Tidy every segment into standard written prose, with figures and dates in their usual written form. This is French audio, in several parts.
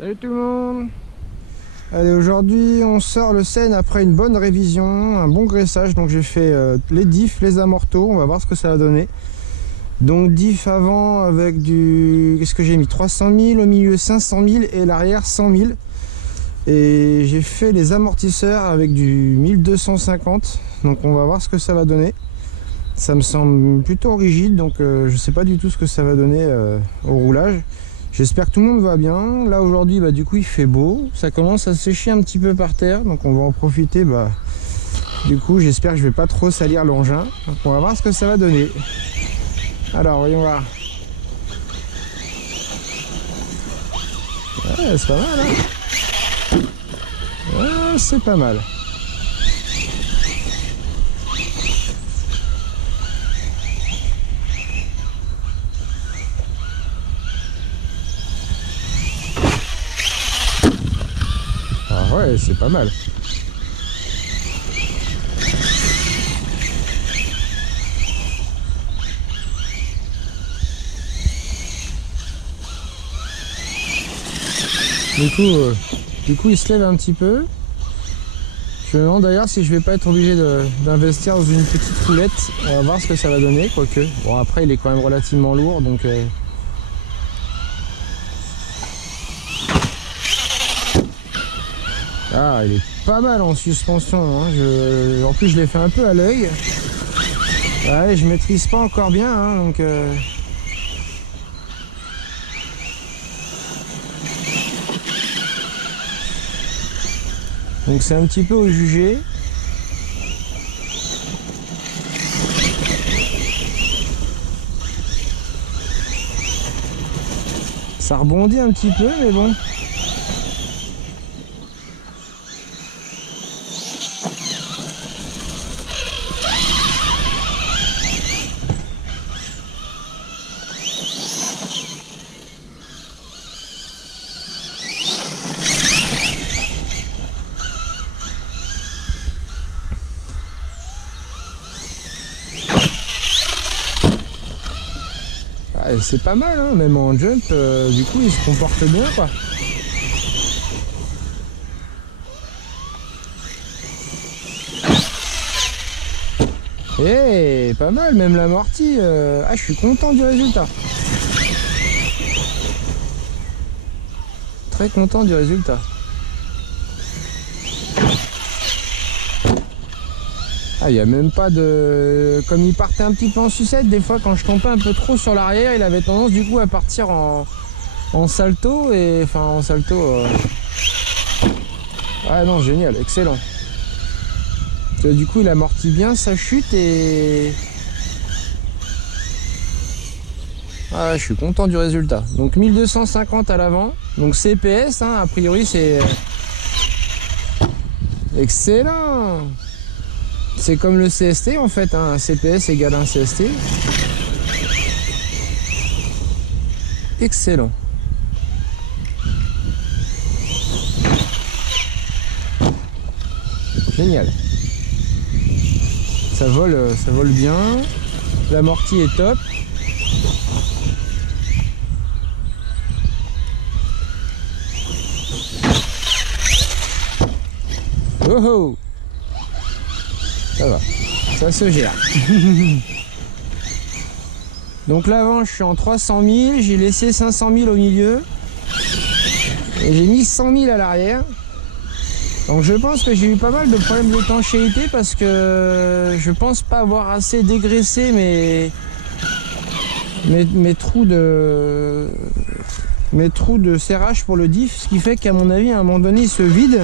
Salut tout le monde. Allez, aujourd'hui on sort le Seine après une bonne révision, un bon graissage. Donc j'ai fait les diffs, les amortos, on va voir ce que ça va donner. Donc diff avant avec du... Qu'est-ce que j'ai mis? 300 000, au milieu 500 000 et l'arrière 100 000. Et j'ai fait les amortisseurs avec du 1250. Donc on va voir ce que ça va donner. Ça me semble plutôt rigide, donc je sais pas du tout ce que ça va donner au roulage. J'espère que tout le monde va bien. Là aujourd'hui du coup il fait beau, ça commence à sécher un petit peu par terre, donc on va en profiter. Du coup j'espère que je vais pas trop salir l'engin. Donc on va voir ce que ça va donner. Alors voyons voir. Ouais, c'est pas mal hein. Ouais, c'est pas mal. Ah ouais, c'est pas mal. Du coup, il se lève un petit peu. Je me demande d'ailleurs si je vais pas être obligé d'investir dans une petite roulette. On va voir ce que ça va donner, quoique. Bon, après, il est quand même relativement lourd, donc... Ah, il est pas mal en suspension. Hein. En plus, je l'ai fait un peu à l'œil. Ouais, je maîtrise pas encore bien, hein, donc... Donc c'est un petit peu au jugé. Ça rebondit un petit peu, mais bon. C'est pas mal, hein, même en jump, du coup il se comporte bien quoi. Eh, pas mal, même l'amorti. Ah, je suis content du résultat. Très content du résultat. Ah, il n'y a même pas de... Comme il partait un petit peu en sucette, des fois quand je tombais un peu trop sur l'arrière, il avait tendance du coup à partir en salto. Et enfin en salto... Ah non, génial, excellent. Du coup il amortit bien sa chute et... Ah, je suis content du résultat. Donc 1250 à l'avant. Donc CPS, hein, a priori c'est... Excellent. C'est comme le CST en fait, hein. Un CPS égale un CST. Excellent. Génial. Ça vole bien. L'amorti est top. Oh oh. Ça va, ça se gère. Donc l'avant je suis en 300 000, j'ai laissé 500 000 au milieu et j'ai mis 100 000 à l'arrière. Donc je pense que j'ai eu pas mal de problèmes d'étanchéité parce que je pense pas avoir assez dégraissé mes trous de serrage pour le diff, ce qui fait qu'à mon avis à un moment donné il se vide.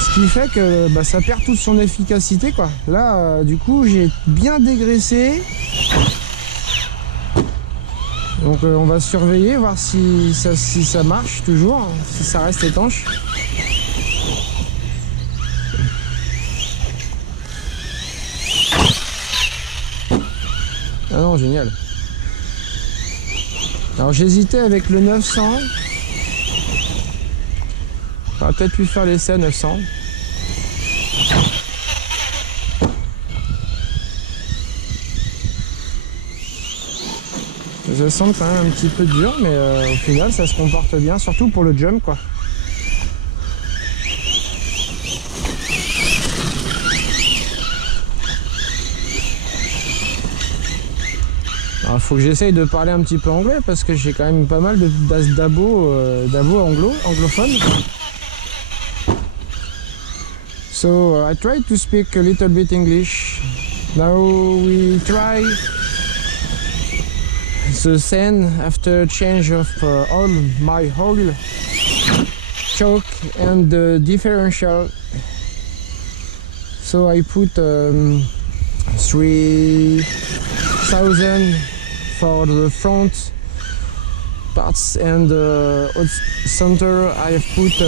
Ce qui fait que ça perd toute son efficacité quoi. Là du coup j'ai bien dégraissé. Donc on va surveiller, voir si ça marche toujours, si ça reste étanche. Ah non, génial. Alors j'hésitais avec le 900. On va peut-être lui faire l'essai à 900. Ça semble quand même un petit peu dur, mais au final ça se comporte bien, surtout pour le jump quoi. Alors faut que j'essaye de parler un petit peu anglais parce que j'ai quand même pas mal d'abos anglophones. So I tried to speak a little bit English. Now we try the Seine after change of all my oil, choke and the differential. So I put 3000 for the front parts and center I put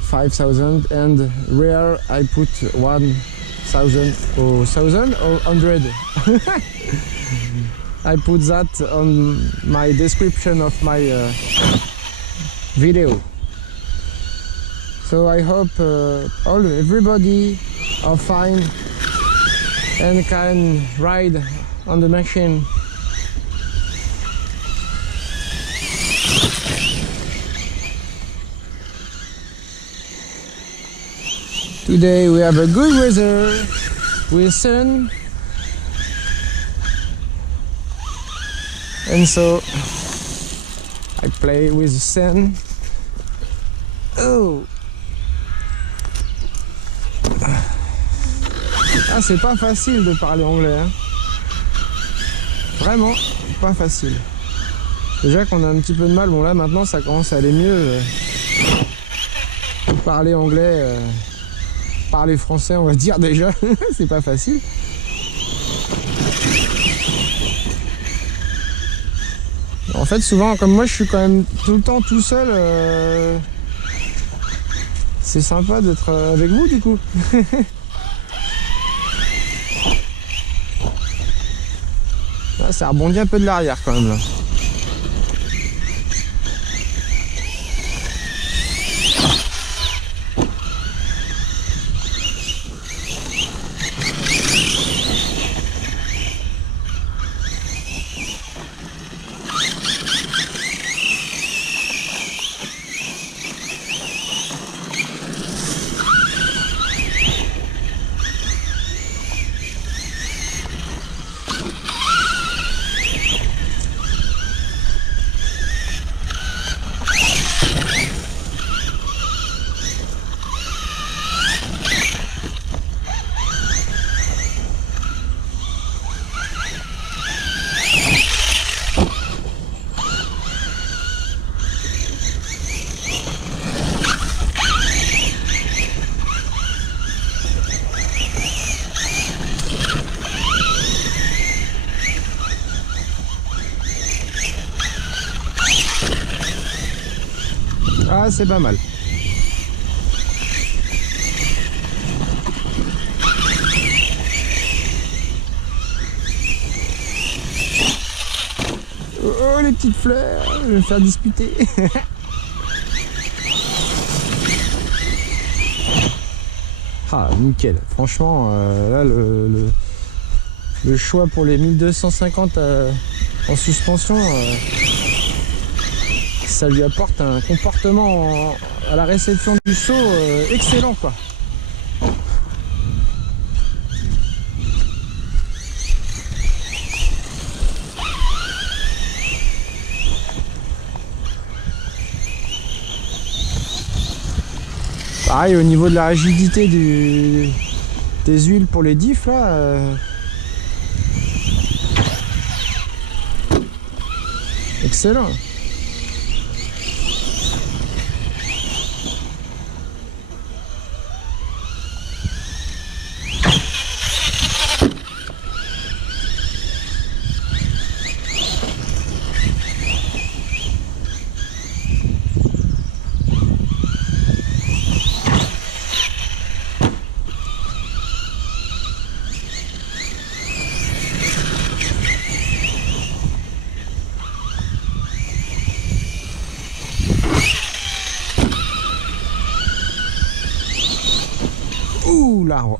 5,000 and rear I put 1,000 or 1,000 or 100. I put that on my description of my video. So I hope everybody are fine and can ride on the machine. Today we have a good weather with sun, and so I play with the sun. Oh! Ah, c'est pas facile de parler anglais, hein. Vraiment pas facile. Déjà qu'on a un petit peu de mal, bon là maintenant ça commence à aller mieux. Parler anglais, parler français on va dire déjà, c'est pas facile. En fait souvent comme moi je suis quand même tout le temps tout seul, c'est sympa d'être avec vous du coup. Là, ça rebondit un peu de l'arrière quand même là. Ah, c'est pas mal. Oh, les petites fleurs, je vais me faire disputer. Ah, nickel. Franchement, là, le choix pour les 1250 en suspension, ça lui apporte un comportement à la réception du saut excellent, quoi. Pareil au niveau de la rigidité des huiles pour les diffs là. Excellent. Ouh, l'arbre.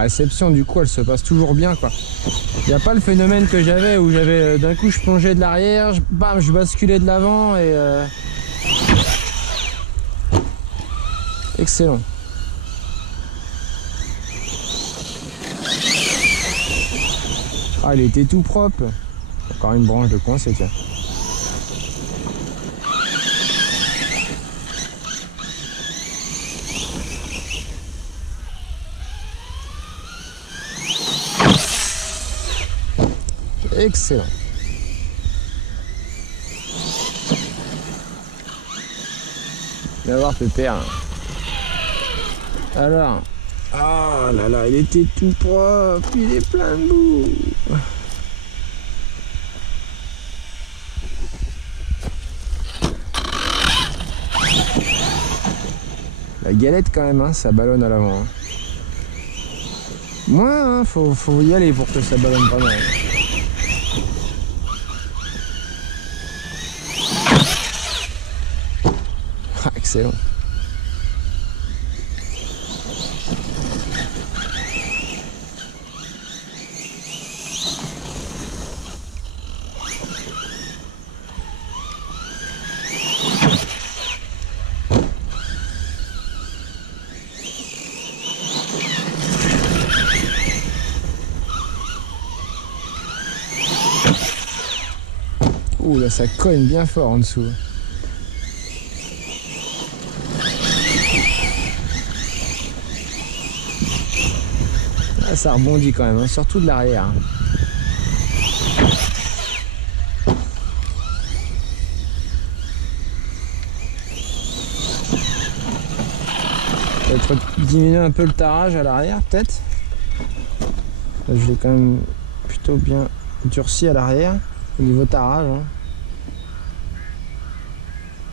la réception, du coup, elle se passe toujours bien, quoi. Il n'y a pas le phénomène que j'avais où j'avais d'un coup je plongeais de l'arrière, bam, je basculais de l'avant et excellent. Ah, il était tout propre. Encore une branche de coincée, tiens. Excellent. Viens voir Pépère. Alors. Ah là là, il était tout propre, il est plein de boue. La galette quand même, hein, ça ballonne à l'avant. Hein. Moins, hein, faut y aller pour que ça ballonne vraiment. Ah, excellent. Ouh là, ça cogne bien fort en dessous. Ah, ça rebondit quand même, hein, surtout de l'arrière. Peut-être diminuer un peu le tarage à l'arrière, peut-être. Je l'ai quand même plutôt bien durci à l'arrière, au niveau tarage. Hein.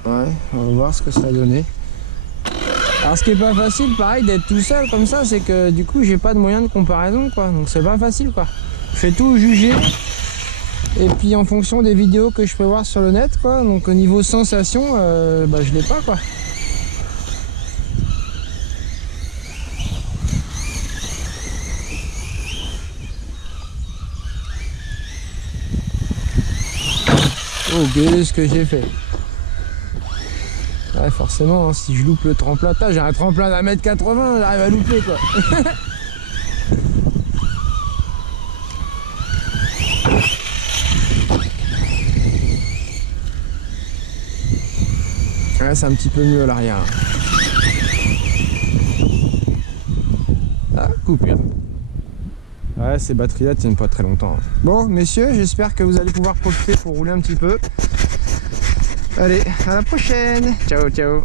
Ouais, on va voir ce que ça va donner. Alors ce qui est pas facile, pareil, d'être tout seul comme ça, c'est que du coup j'ai pas de moyen de comparaison, quoi. Donc c'est pas facile, quoi. Je fais tout juger. Et puis en fonction des vidéos que je peux voir sur le net, quoi. Donc au niveau sensation, bah, je l'ai pas, quoi. Oh, qu'est-ce que j'ai fait? Ouais, forcément, hein, si je loupe le tremplin, j'ai un tremplin d'1m80, j'arrive à louper, quoi. Ouais, c'est un petit peu mieux à l'arrière. Ah, coupure. Ouais, ces batteries-là tiennent pas très longtemps. Bon, messieurs, j'espère que vous allez pouvoir profiter pour rouler un petit peu. Allez, à la prochaine. Ciao, ciao.